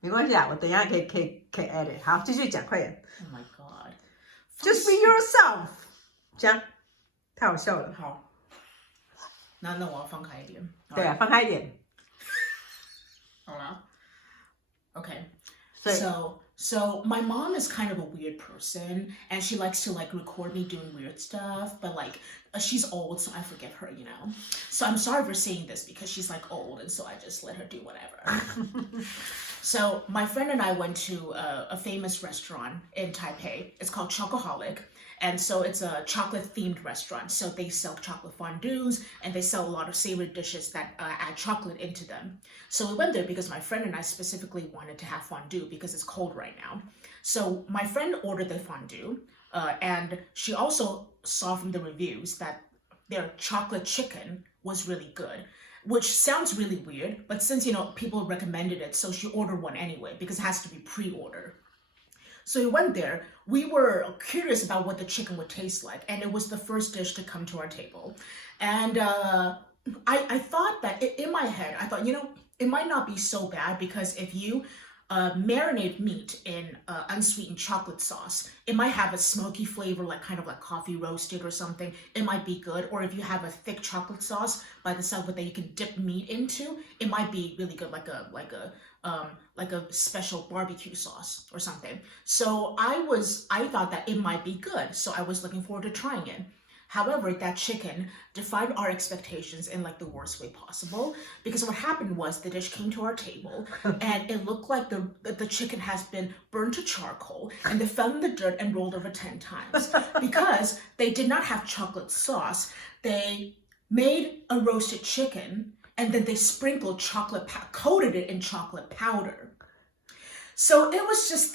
没关系啊，我等一下可以 edit。好，继续讲，快点。Oh my god. Just be yourself。讲，太好笑了。好，那我要放开一点。对啊，放开一点。好啦。Okay. So So my mom is kind of a weird person, and she likes to like record me doing weird stuff, but like she's old, so I forgive her, you know. So I'm sorry for saying this because she's like old, and so I just let her do whatever. So my friend and I went to a famous restaurant in Taipei. It's called Chocoholic. And so it's a chocolate themed restaurant. So they sell chocolate fondues and they sell a lot of savory dishes that add chocolate into them. So we went there because my friend and I specifically wanted to have fondue because it's cold right now. So my friend ordered the fondue and she also saw from the reviews that their chocolate chicken was really good, which sounds really weird, but since, you know, people recommended it, so she ordered one anyway because it has to be pre-order. So we went there. We were curious about what the chicken would taste like, and it was the first dish to come to our table. And I thought that in my head, I thought, you know, it might not be so bad because if you marinate meat in unsweetened chocolate sauce, it might have a smoky flavor, like kind of like coffee roasted or something. It might be good. Or if you have a thick chocolate sauce by the side that you can dip meat into, it might be really good, like a special barbecue sauce or something. So I thought that it might be good. So I was looking forward to trying it. However, that chicken defied our expectations in like the worst way possible, because what happened was the dish came to our table and it looked like the chicken has been burned to charcoal and they fell in the dirt and rolled over 10 times because they did not have chocolate sauce. They made a roasted chicken and then they sprinkled chocolate, coated it in chocolate powder. So it was just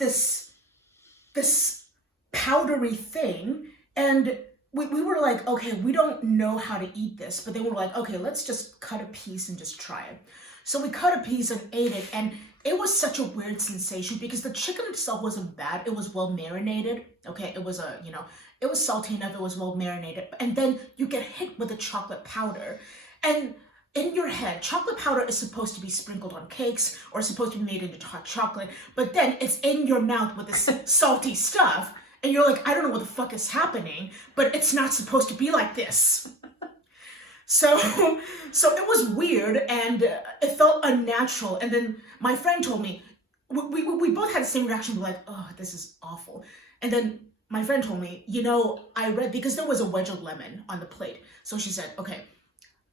this powdery thing, and we were like, okay, we don't know how to eat this, but they were like, okay, let's just cut a piece and just try it. So we cut a piece and ate it, and it was such a weird sensation because the chicken itself wasn't bad. It was well marinated. Okay, it was it was salty enough. It was well marinated, and then you get hit with the chocolate powder, and in your head, chocolate powder is supposed to be sprinkled on cakes or supposed to be made into hot chocolate, but then it's in your mouth with this salty stuff. And you're like, I don't know what the fuck is happening, but it's not supposed to be like this. So it was weird and it felt unnatural. And then my friend told me, we both had the same reaction. We're like, oh, this is awful. And then my friend told me, you know, I read, because there was a wedge of lemon on the plate. So she said, okay,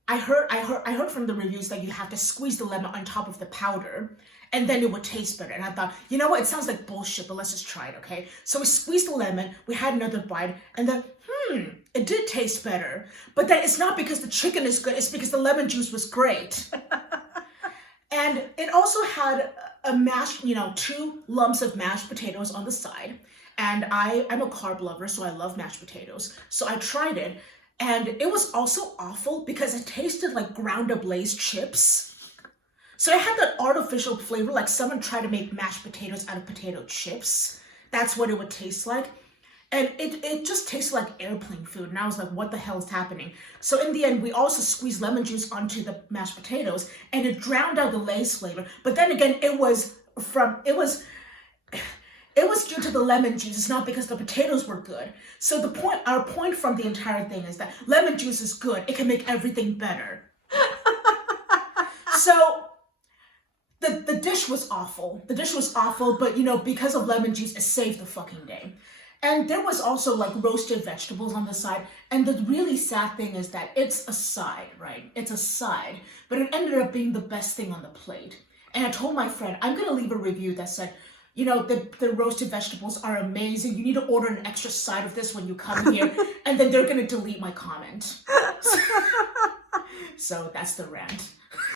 I heard from the reviews that you have to squeeze the lemon on top of the powder and then it would taste better. And I thought, you know what, it sounds like bullshit, but let's just try it, okay? So we squeezed the lemon, we had another bite, and then, it did taste better. But then it's not because the chicken is good, it's because the lemon juice was great. And it also had a mashed, 2 lumps of mashed potatoes on the side. And I'm a carb lover, so I love mashed potatoes. So I tried it. And it was also awful because it tasted like ground up Lay's chips. So it had that artificial flavor, like someone tried to make mashed potatoes out of potato chips. That's what it would taste like. And it just tasted like airplane food. And I was like, what the hell is happening? So in the end, we also squeezed lemon juice onto the mashed potatoes and it drowned out the Lay's flavor. But then again, it was due to the lemon juice. It's not because the potatoes were good. So our point from the entire thing is that lemon juice is good. It can make everything better. So the dish was awful. The dish was awful, but because of lemon juice, it saved the fucking day. And there was also like roasted vegetables on the side. And the really sad thing is that it's a side, right? It's a side, but it ended up being the best thing on the plate. And I told my friend, I'm going to leave a review that said, the roasted vegetables are amazing. You need to order an extra side of this when you come here. And then they're going to delete my comment. So that's the rant.